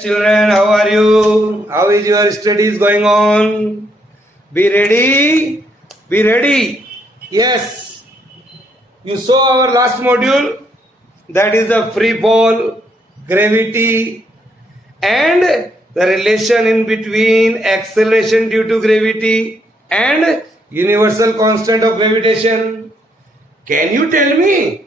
Children, how are you? How is your studies going on? Be ready. Be ready. Yes. You saw our last module. That is the free fall, gravity, and the relation in between acceleration due to gravity and universal constant of gravitation. Can you tell me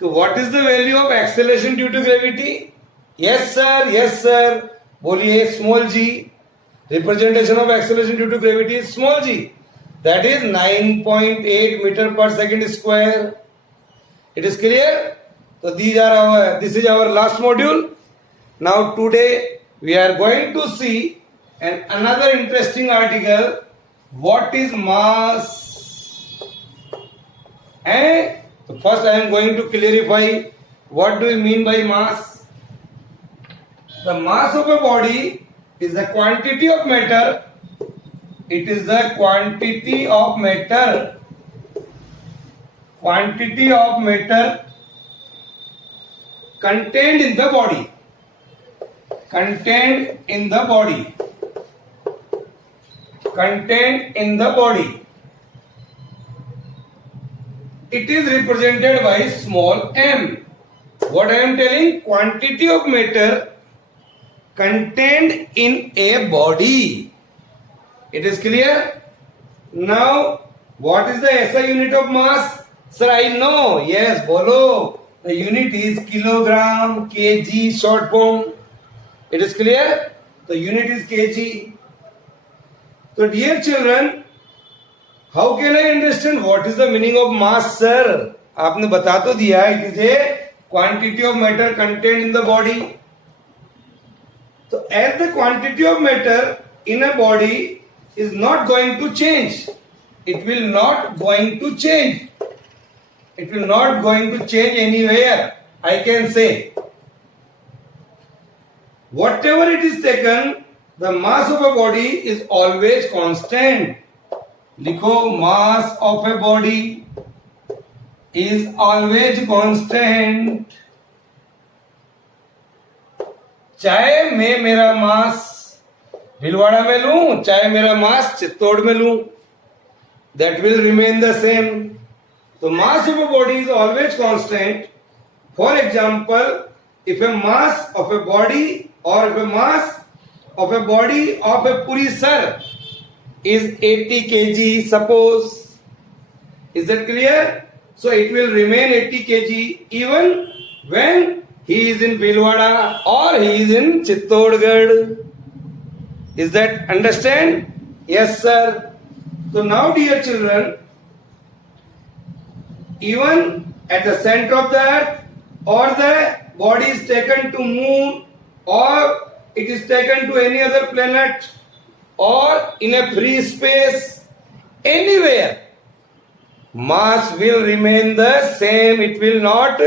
what is the value of acceleration due to gravity? Yes sir, yes sir. बोलिए small g. Representation of acceleration due to gravity is small g. That is 9.8 meter per second square. It is clear? So this is our last module. Now today we are going to see another interesting article. What is mass? So first I am going to clarify what do we mean by mass. The mass of a body is the quantity of matter. It is the quantity of matter. Quantity of matter contained in the body. Contained in the body. Contained in the body. It is represented by small m. What I am telling? Quantity of matter contained in a body. It is clear? Now, what is the SI unit of mass? Sir, I know. Yes, bolo. The unit is kilogram, kg, short form. It is clear? The unit is kg. So, dear children, how can I understand what is the meaning of mass, sir? आपने बता तो दिया. It is a quantity of matter contained in the body. So, as the quantity of matter in a body is not going to change, it will not going to change. It will not going to change anywhere. I can say, whatever it is taken, the mass of a body is always constant. लिखो, mass of a body is always constant. चाहे मैं मेरा मास भीलवाड़ा में लूं, चाहे मेरा मास चित्तौड़ में लूं, that will remain the same. So mass of a body is always constant. For example, if a mass of a body or if a mass of a body of a puri sir is 80 kg, suppose, is that clear? So it will remain 80 kg even when he is in Bhilwara or he is in Chittorgarh. Is that understand? Yes, sir. So now, dear children, even at the center of the earth, or the body is taken to moon, or it is taken to any other planet, or in a free space, anywhere, mass will remain the same. It will not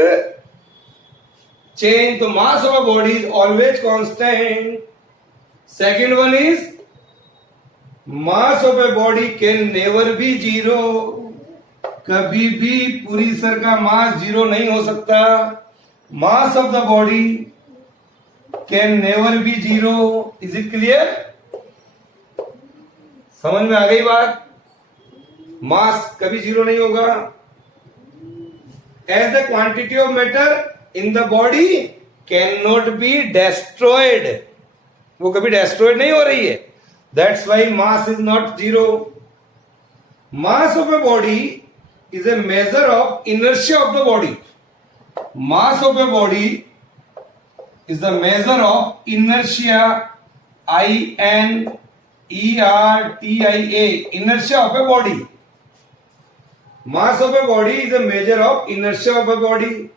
change. The mass of a body is always constant. Second one is, mass of a body can never be zero. कभी भी पूरी sir का mass zero नहीं हो सकता. Mass of the body can never be zero. Is it clear? समझ में आ गई बात? मास कभी जीरो नहीं होगा. As the quantity of matter in the body can not be destroyed. वो कभी डेस्ट्रॉयड नहीं हो रही है. That's why mass is not zero. Mass of a body is a measure of inertia of the body. Mass of a body is the measure of inertia. INERTIA. Inertia of a body. Mass of a body is a measure of inertia of a body.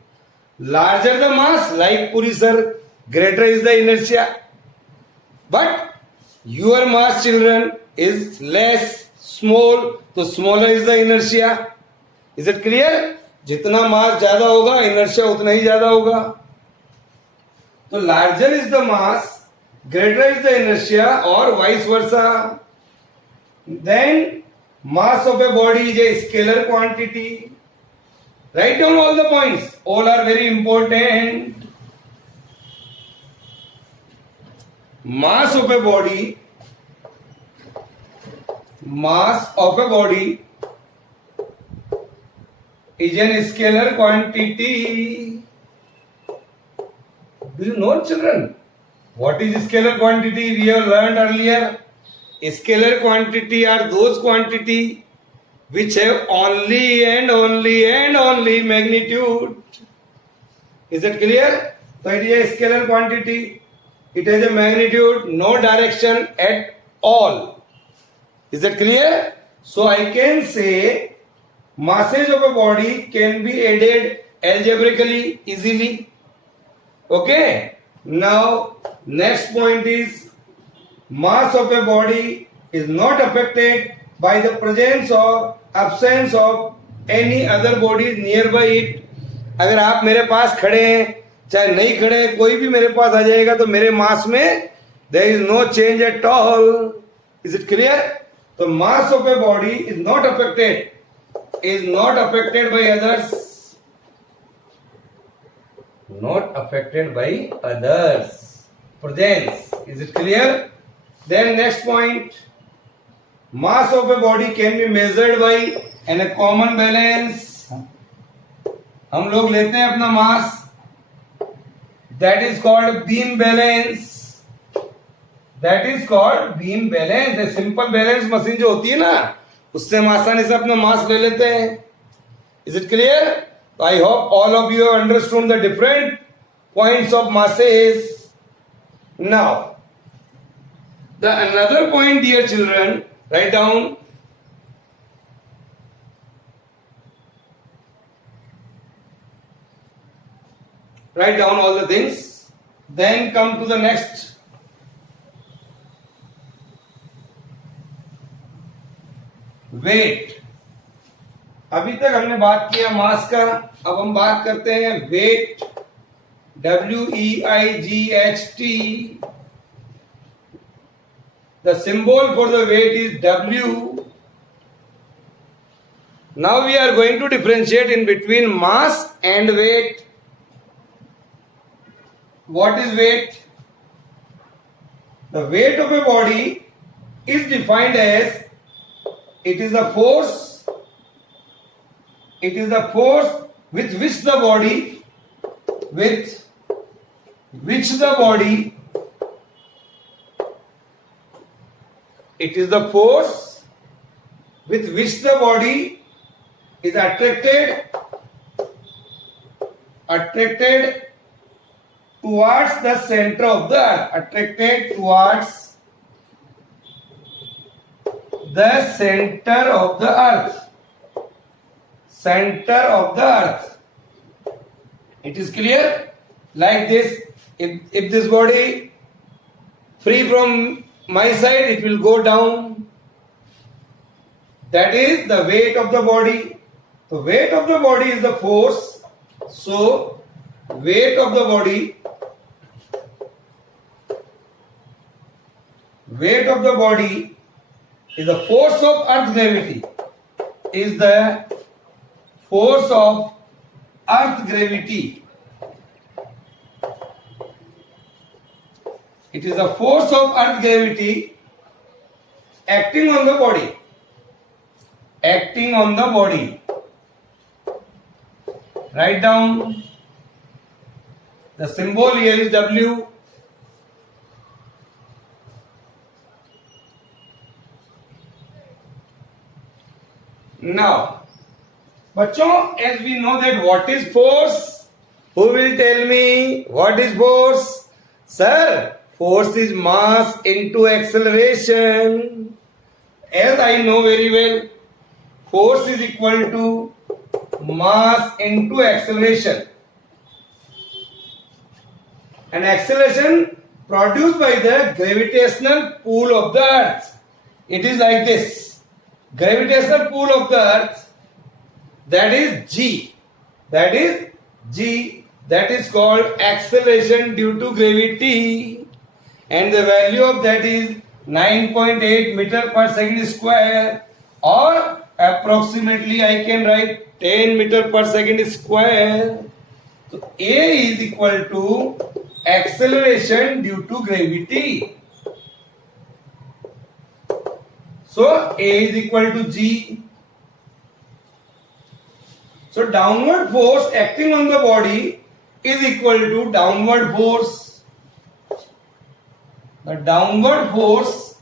Larger the mass, like Puri sir, greater is the inertia. But your mass, children, is less, small, so smaller is the inertia. Is it clear? जितना मास ज्यादा होगा, inertia उतना ही ज्यादा होगा. तो larger is the mass, greater is the inertia, or vice versa. Then mass of a body is a scalar quantity. Write down all the points. All are very important. mass of a body is an scalar quantity. Do you know, children, what is scalar quantity? We have learned earlier. Scalar quantity are those quantity which have only and only magnitude. Is it clear? So it is a scalar quantity. It has a magnitude, no direction at all. Is that clear? So I can say masses of a body can be added algebraically easily. Okay. Now next point is mass of a body is not affected by the presence or absence of any other body nearby it. अगर आप मेरे पास खड़े हैं चाहे नहीं खड़े, कोई भी मेरे पास आ जाएगा तो मेरे मास में there is no change at all. Is it clear? So mass of a body is not affected by others. Not affected by others. Presence. Is it clear? Then next point. Mass of a body can be measured by a common balance. हम लोग लेते हैं अपना मास. That is called beam balance. That is called beam balance. A simple balance machine जो होती है ना, उससे हम आसानी से अपना मास ले लेते हैं. Is it clear? I hope all of you have understood the different points of masses. Now, the another point, dear children, write down. Write down all the things. Then come to the next. Wait. अभी तक हमने बात किया मास का, अब हम बात करते हैं wait. WEIGHT. The symbol for the weight is W. Now we are going to differentiate in between mass and weight. What is weight? The weight of a body is defined as it is the force with which the body it is the force with which the body is attracted towards the center of the earth. Attracted towards the center of the earth. Center of the earth. It is clear? Like this. If this body free from my side, it will go down. That is the weight of the body. The weight of the body is the force. So, weight of the body is the force of earth gravity. Is the force of earth gravity. It is the force of earth gravity acting on the body. Acting on the body. Write down. The symbol here is W. Now, बच्चों, as we know that what is force? Who will tell me what is force? Sir, force is mass into acceleration. As I know very well, force is equal to mass into acceleration. An acceleration produced by the gravitational pull of the earth. It is like this. Gravitational pull of the earth, that is G. That is G. That is called acceleration due to gravity. And the value of that is 9.8 meter per second square, or approximately I can write 10 meter per second square. So A is equal to acceleration due to gravity. So A is equal to G. So downward force acting on the body is equal to downward force. The downward force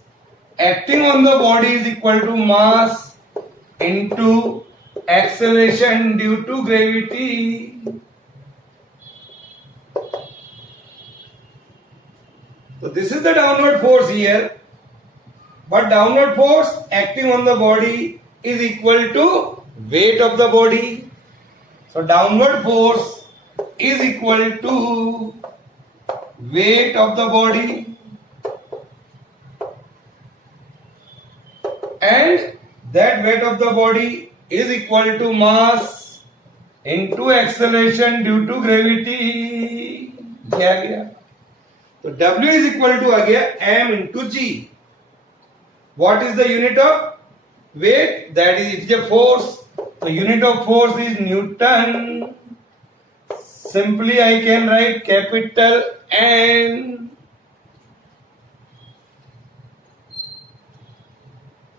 acting on the body is equal to mass into acceleration due to gravity. So this is the downward force here. But downward force acting on the body is equal to weight of the body. So downward force is equal to weight of the body. And that weight of the body is equal to mass into acceleration due to gravity. So W is equal to आ गया M into G. What is the unit of weight? That is, it is a force. The unit of force is Newton. Simply I can write capital N.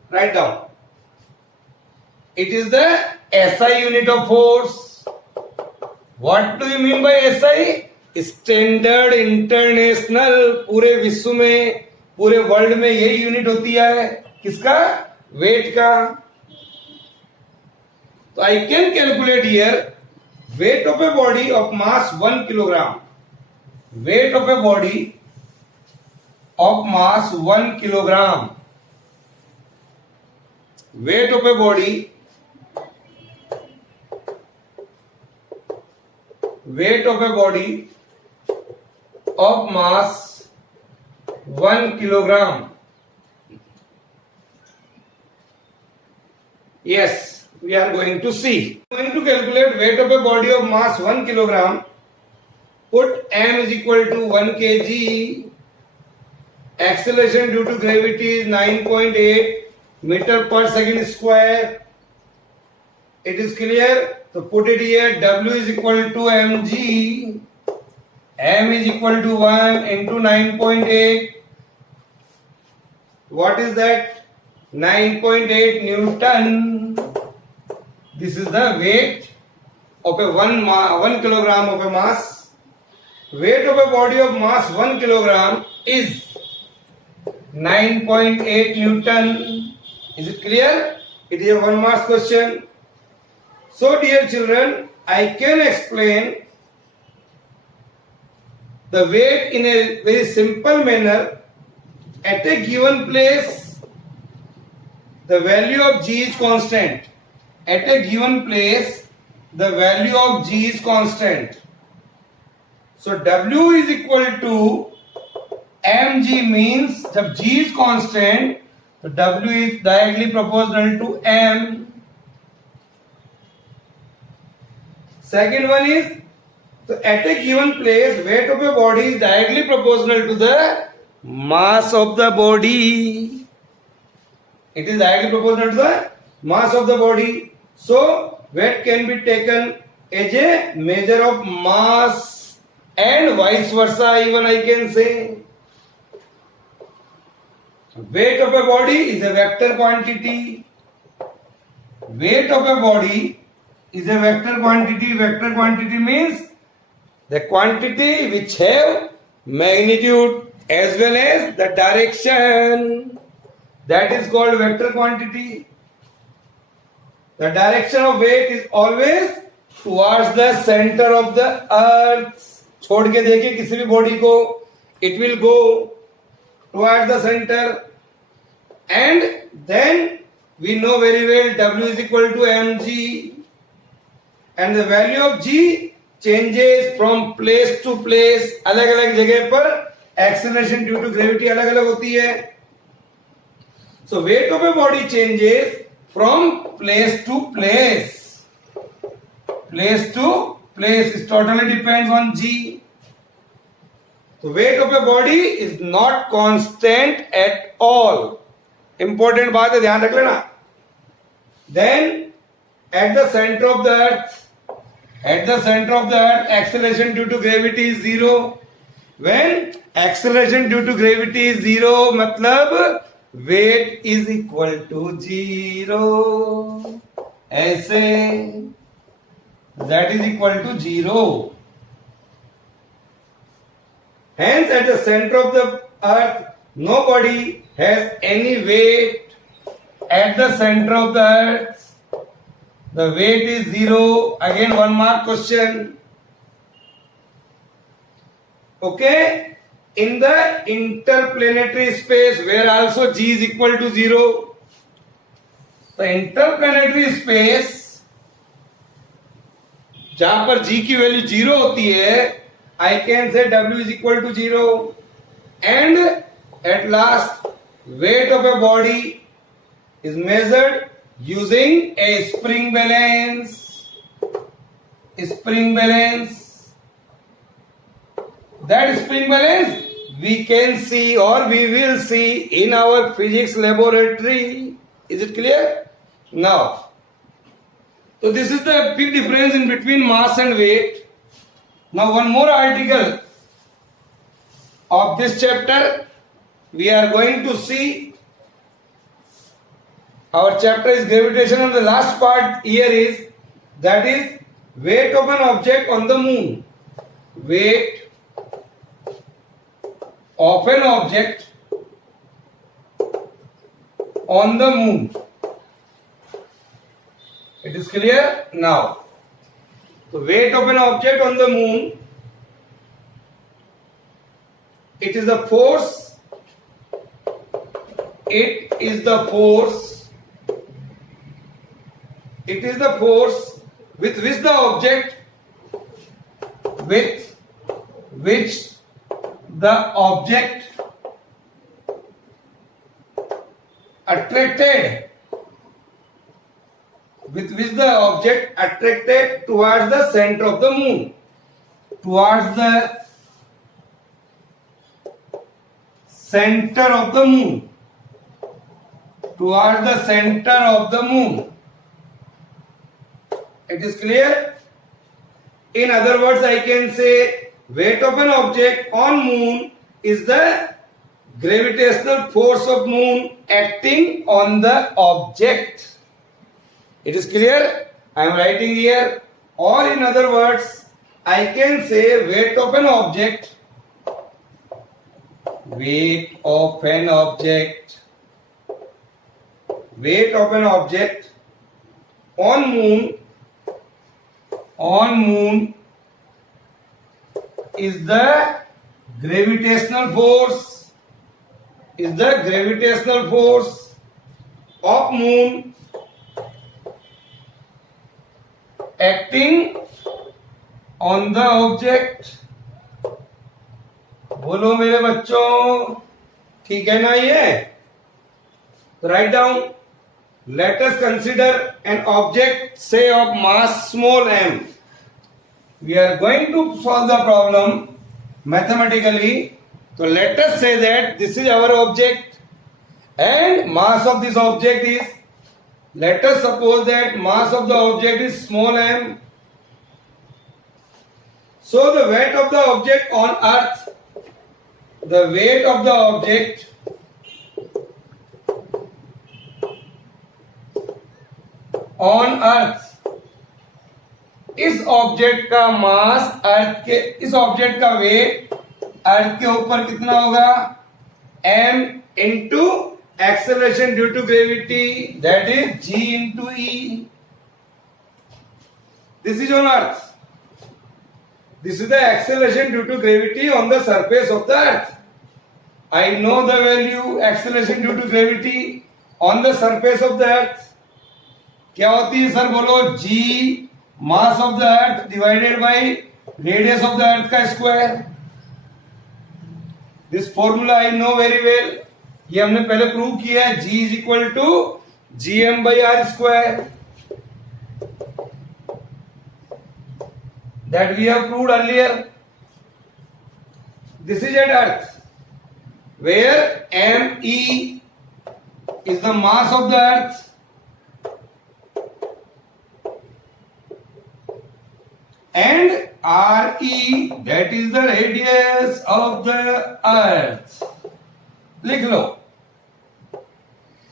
Write down. It is the SI unit of force. What do you mean by SI? Standard International. पूरे विश्व में, पूरे world में यही unit होती है किसका? Wait का. तो I can calculate here weight of a body of mass 1 kilogram. Weight of a body of mass 1 kilogram. Weight of a body, weight of a body of mass 1 kilogram. Yes, we are going to see. We are going to calculate weight of a body of mass 1 kilogram. Put m is equal to 1 kg. Acceleration due to gravity is 9.8 meter per second square. It is clear? So put it here. W is equal to mg. M is equal to 1 into 9.8. What is that? 9.8 Newton. This is the weight of a 1 kilogram of a mass. Weight of a body of mass 1 kilogram is 9.8 Newton. Is it clear? It is a 1 marks question. So dear children, I can explain the weight in a very simple manner. At a given place, the value of G is constant. At a given place, the value of G is constant. So W is equal to mg means जब G is constant, so W is directly proportional to m. Second one is, so at a given place, weight of a body is directly proportional to the mass of the body. It is directly proportional to the mass of the body. So weight can be taken as a measure of mass and vice versa, even I can say. Weight of a body is a vector quantity. Weight of a body is a vector quantity. Vector quantity means the quantity which have magnitude as well as the direction. That is called vector quantity. The direction of weight is always towards the center of the earth. छोड़ के देखिए किसी भी body को, it will go towards the center. And then we know very well W is equal to mg. And the value of G changes from place to place. अलग अलग जगह पर acceleration due to gravity अलग अलग होती है. So weight of a body changes from place to place. Place to place. It totally depends on G. So weight of a body is not constant at all. Important बात है, ध्यान रख लेना. Then at the center of the earth, acceleration due to gravity is 0. When acceleration due to gravity is zero, मतलब weight is equal to zero. ऐसे that is equal to zero. Hence, at the center of the earth, nobody has any weight. At the center of the earth, the weight is zero. Again, 1 mark question. Okay? In the interplanetary space, where also g is equal to 0, the interplanetary space, जहां पर g की value 0 होती है, I can say W is equal to 0. And at last, weight of a body is measured using a spring balance. Spring balance. That spring balance we can see or we will see in our physics laboratory. Is it clear? Now, so this is the big difference in between mass and weight. Now one more article of this chapter we are going to see. Our chapter is gravitation and the last part here is, that is weight of an object on the moon. Weight of an object on the moon. It is clear now. The weight of an object on the moon, it is the force, it is the force with which the object, with which the object attracted, with which the object attracted towards the center of the moon, towards the center of the moon, towards the center of the moon. It is clear? In other words, I can say weight of an object on moon is the gravitational force of moon acting on the object. It is clear? I am writing here. Or in other words, I can say weight of an object, weight of an object, weight of an object on moon is the gravitational force, of moon acting on the object. बोलो मेरे बच्चों, ठीक है ना ये? तो write down. Let us consider an object, say of mass small m. We are going to solve the problem mathematically. So let us say that this is our object and mass of this object is, let us suppose that mass of the object is small m. So the weight of the object on earth, the weight of the object on earth, इस object का मास अर्थ के, इस object का wait अर्थ के ऊपर कितना होगा? m into acceleration due to gravity, that is g into e. This is on earth. This is the acceleration due to gravity on the surface of the earth. I know the value acceleration due to gravity on the surface of the earth. क्या होती है sir? बोलो, g mass of the earth divided by radius of the earth का square. This formula I know very well. ये हमने पहले prove किया है. g is equal to gm by r square. That we have proved earlier. This is at earth, where me is the mass of the earth and RE, that is the radius of the earth. लिख लो.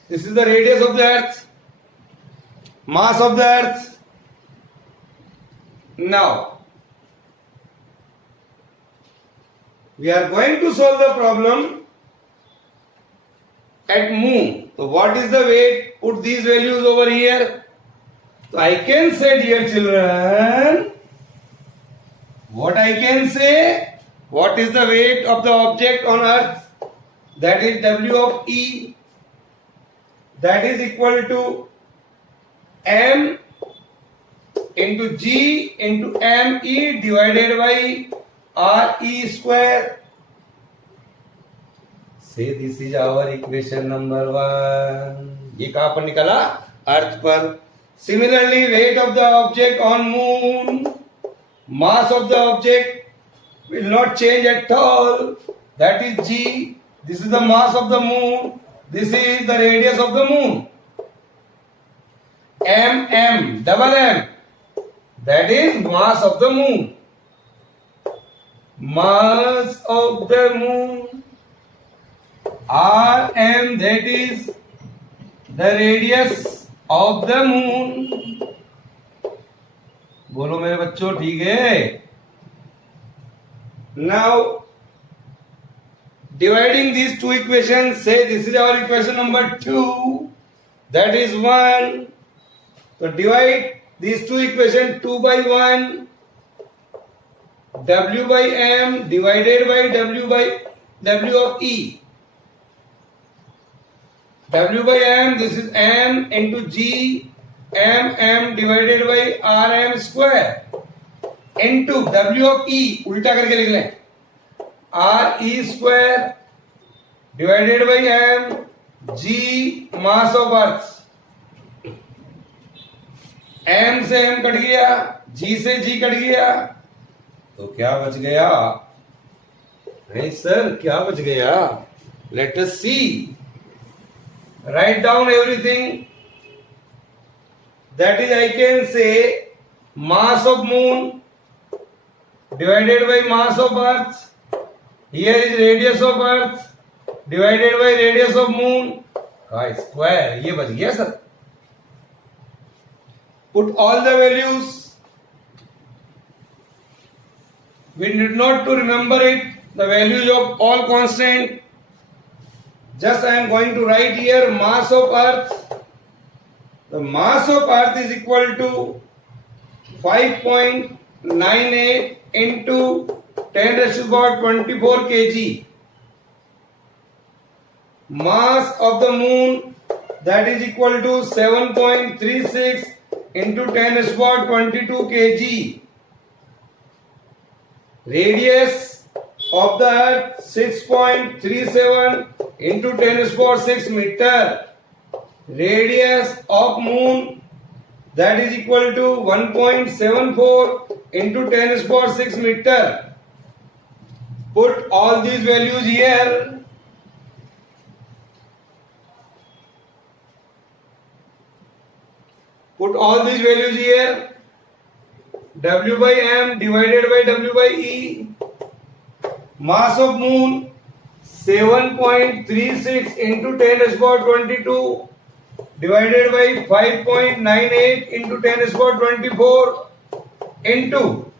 This is the radius of the earth, mass of the earth. Now, we are going to solve the problem at moon. So what is the weight? Put these values over here. So I can say, dear children, what I can say, what is the weight of the object on earth? That is W of E. That is equal to M into G into ME divided by RE square. Say this is our equation number 1. ये कहाँ पर निकला? अर्थ पर. Similarly, weight of the object on moon, mass of the object will not change at all. That is G. This is the mass of the moon. This is the radius of the moon. M, double M. That is mass of the moon. Mass of the moon. RM, that is the radius of the moon. बोलो मेरे बच्चों, ठीक है? Now, dividing these two equations, say this is our equation number 2. That is 1. So divide these two equations 2 by 1. W by M divided by W of E. W by M, this is M into G, M divided by RM square into W of E, उल्टा करके लिख लें, RE square divided by M, G mass of earth. M से M cut गया, G से G cut गया, तो क्या बच गया? नहीं सर, क्या बच गया? Let us see. Write down everything. That is, I can say mass of moon divided by mass of earth. Here is radius of earth divided by radius of moon का square. ये बच गया sir. Put all the values. We need not to remember it. The values of all constant. Just I am going to write here mass of earth. The mass of earth is equal to 5.98 into 10 raised to the 24 kg. Mass of the moon, that is equal to 7.36 into 10 raised to the 22 kg. Radius of the earth 6.37 into 10 raised to the 6 meter. Radius of moon, that is equal to 1.74 into 10 raised to the 6 meter. Put all these values here. Put all these values here. W by M divided by W by E. Mass of moon 7.36 into 10 raised to the 22 divided by 5.98 into 10 raised to the 24 into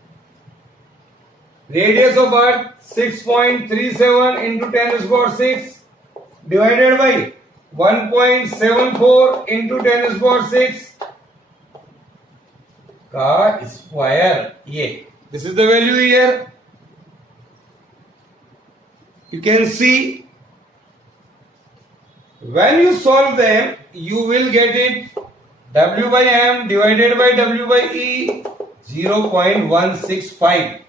radius of earth 6.37 into 10 raised to the 6 divided by 1.74 into 10 raised to the 6 का square. ये this is the value here. You can see when you solve them, you will get it W by M divided by W by E 0.165.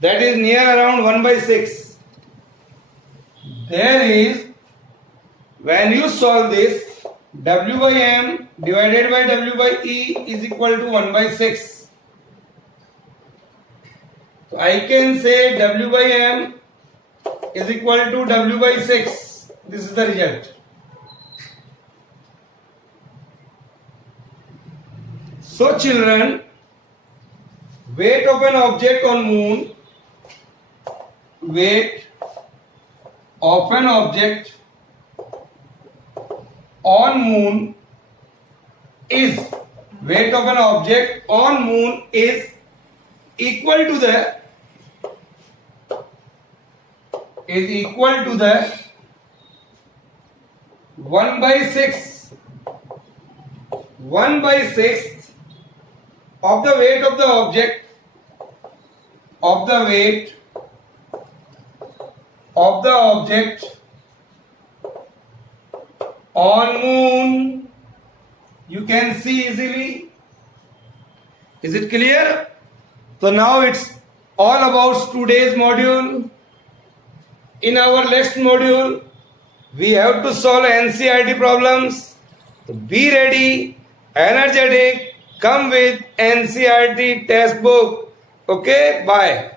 That is near around 1 by 6. There is, when you solve this, W by M divided by W by E is equal to 1 by 6. So I can say W by M is equal to W by 6. This is the result. So children, weight of an object on moon, weight of an object on moon is, weight of an object on moon is equal to the 1/6 of the weight of the object on moon. You can see easily. Is it clear? So now it's all about today's module. In our next module, we have to solve NCERT problems. So be ready, energetic, come with NCERT textbook. Okay, bye.